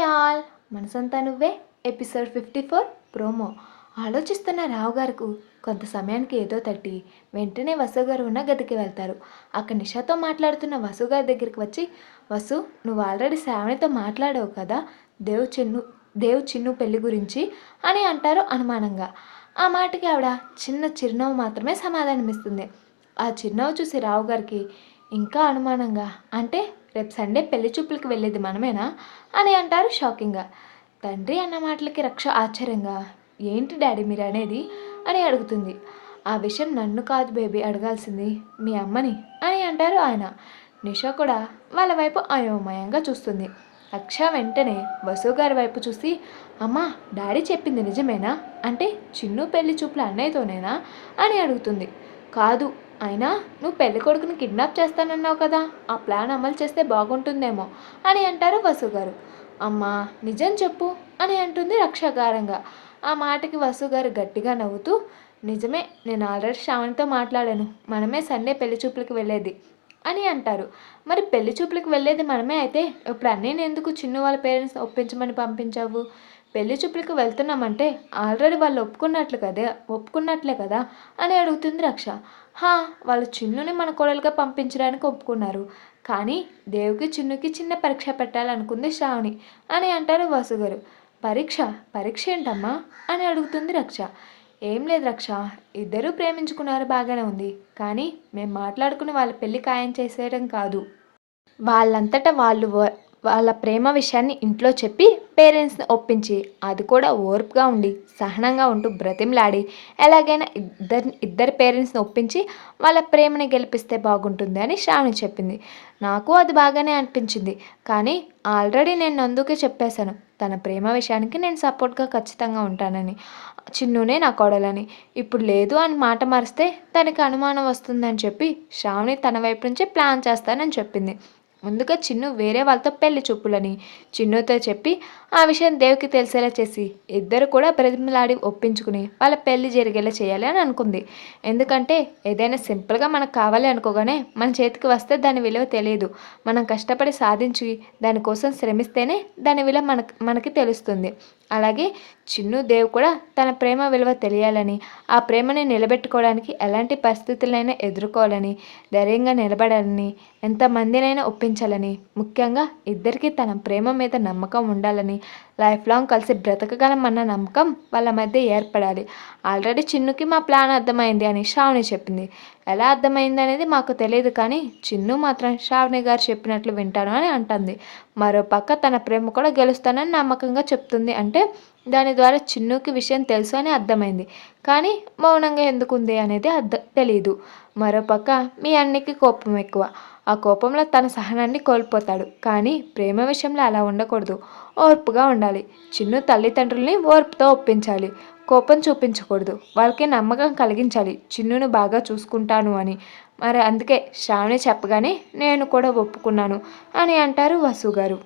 All. Manasantha Nuvve? Episode fifty four promo. ఆలోచిస్తున్న రావు గారికి కొంత సమయానికి ఏదో తట్టి వెంటనే వసు గారు ఉన్న గదికి వెళ్తారు. అక్కడ నిషాతో మాట్లాడుతున్న వసు గారి దగ్గరికి వచ్చి వసు నువ్వు ఆల్రెడీ శ్రావణితో మాట్లాడావు కదా? దేవ్ చిన్ను దేవ్ చిన్ను పెళ్ళి గురించి అని అంటారు అనుమానంగా. ఆ మాటకి ఆవిడ చిన్న చిరునవ్వు మాత్రమే సమాధానమిస్తుంది. ఆ చిరునవ్వు చూసి రావు గారికి ఇంకా అనుమానంగా అంటే రేపు సండే పెళ్ళి చూపులకు వెళ్ళేది మనమేనా? అని అంటారు షాకింగ్గా. తండ్రి అన్న మాటలకి రక్ష ఆశ్చర్యంగా ఏంటి డాడీ మీరు అనేది? అని అడుగుతుంది. ఆ విషయం నన్ను కాదు బేబీ అడగాల్సింది మీ అమ్మని అని అంటారు ఆయన. నిషా కూడా వాళ్ళ వైపు అయోమయంగా చూస్తుంది. రక్ష వెంటనే వసు గారి వైపు చూసి అమ్మా డాడీ చెప్పింది నిజమేనా? అంటే చిన్ను పెళ్ళి చూపులు అన్నయ్యతోనేనా? అని అడుగుతుంది. కాదు అయినా నువ్వు పెళ్ళి కొడుకుని కిడ్నాప్ చేస్తానన్నావు కదా ఆ ప్లాన్ అమలు చేస్తే బాగుంటుందేమో అని అంటారు వసు గారు అమ్మా నిజం చెప్పు అని అంటుంది రక్షాగారంగా. ఆ మాటకి వసు గారు గట్టిగా నవ్వుతూ నిజమే నేను ఆల్రెడీ శ్రావణితో మాట్లాడాను మనమే సండే పెళ్ళి చూపులకు వెళ్ళేది అని అంటారు. మరి పెళ్ళి చూపులకు వెళ్ళేది మనమే అయితే ఇప్పుడు అన్నీ ఎందుకు చిన్ను వాళ్ళ పేరెంట్స్ ఒప్పించమని పంపించావు? పెళ్ళి చూపులకు వెళ్తున్నామంటే ఆల్రెడీ వాళ్ళు ఒప్పుకున్నట్లు కదే ఒప్పుకున్నట్లే కదా అని అడుగుతుంది రక్ష. హా వాళ్ళు చిన్నుని మన కోడలుగా పంపించడానికి ఒప్పుకున్నారు. కానీ దేవుకి చిన్నుకి చిన్న పరీక్ష పెట్టాలనుకుంది శ్రావణి అని అంటారు వసుగరు. పరీక్ష? పరీక్ష ఏంటమ్మా? అని అడుగుతుంది రక్ష. ఏం లేదు రక్ష ఇద్దరూ ప్రేమించుకున్నారు బాగానే ఉంది. కానీ మేము మాట్లాడుకుని వాళ్ళ పెళ్ళి ఖాయం చేసేయడం కాదు. వాళ్ళంతటా వాళ్ళు వాళ్ళ ప్రేమ విషయాన్ని ఇంట్లో చెప్పి పేరెంట్స్ని ఒప్పించి అది కూడా ఓర్పుగా ఉండి సహనంగా ఉంటూ బ్రతిమలాడి ఎలాగైనా ఇద్దరి ఇద్దరు పేరెంట్స్ని ఒప్పించి వాళ్ళ ప్రేమని గెలిపిస్తే బాగుంటుంది అని శ్రావణి చెప్పింది. నాకు అది బాగానే అనిపించింది. కానీ ఆల్రెడీ నేను అందుకే చెప్పేశాను. తన ప్రేమ విషయానికి నేను సపోర్ట్గా ఖచ్చితంగా ఉంటానని. చిన్నునే నా కోడలని. ఇప్పుడు లేదు అని మాట మారిస్తే తనకి అనుమానం వస్తుందని చెప్పి శ్రావణి తన వైపు నుంచే ప్లాన్ చేస్తానని చెప్పింది. ముందుగా చిన్ను వేరే వాళ్ళతో పెళ్ళి చూపులని చిన్నుతో చెప్పి ఆ విషయం దేవికి తెలిసేలా చేసి ఇద్దరు కూడా బ్రతిమలాడి ఒప్పించుకుని వాళ్ళ పెళ్ళి జరిగేలా చేయాలి అని అనుకుంది. ఎందుకంటే ఏదైనా సింపుల్గా మనకు కావాలి అనుకోగానే మన చేతికి వస్తే దాని విలువ తెలియదు. మనం కష్టపడి సాధించి దానికోసం శ్రమిస్తేనే దాని విలువ మనకు మనకి తెలుస్తుంది. అలాగే చిన్ను దేవ్ కూడా తన ప్రేమ విలువ తెలియాలని ఆ ప్రేమని నిలబెట్టుకోవడానికి ఎలాంటి పరిస్థితులైనా ఎదుర్కోవాలని ధైర్యంగా నిలబడాలని ఎంతమందినైనా ఒప్పించాలని ముఖ్యంగా ఇద్దరికీ తన ప్రేమ మీద నమ్మకం ఉండాలని లైఫ్ లాంగ్ కలిసి బ్రతకగలమన్న నమ్మకం వాళ్ళ మధ్య ఏర్పడాలి. ఆల్రెడీ చిన్నుకి మా ప్లాన్ అర్థమైంది అని శ్రావణి చెప్పింది. ఎలా అర్థమైంది అనేది మాకు తెలియదు కానీ చిన్ను మాత్రం శ్రావణి గారు చెప్పినట్లు వింటాను అని అంటుంది. మరోపక్క తన ప్రేమ కూడా గెలుస్తానని నమ్మకంగా చెప్తుంది అంటే దాని ద్వారా చిన్నుకి విషయం తెలుసు అని అర్థమైంది. కానీ మౌనంగా ఎందుకుంది అనేది అర్థం తెలియదు మరోపక్క మీ అన్నికి కోపం ఎక్కువ. ఆ కోపంలో తన సహనాన్ని కోల్పోతాడు. కానీ ప్రేమ విషయంలో అలా ఉండకూడదు. ఓర్పుగా ఉండాలి. చిన్ను తల్లిదండ్రుల్ని ఓర్పుతో ఒప్పించాలి. కోపం చూపించకూడదు. వాళ్ళకి నమ్మకం కలిగించాలి. చిన్నును బాగా చూసుకుంటాను అని. మరి అందుకే శ్రావణి చెప్పగానే నేను కూడా ఒప్పుకున్నాను అని అంటారు వసు గారు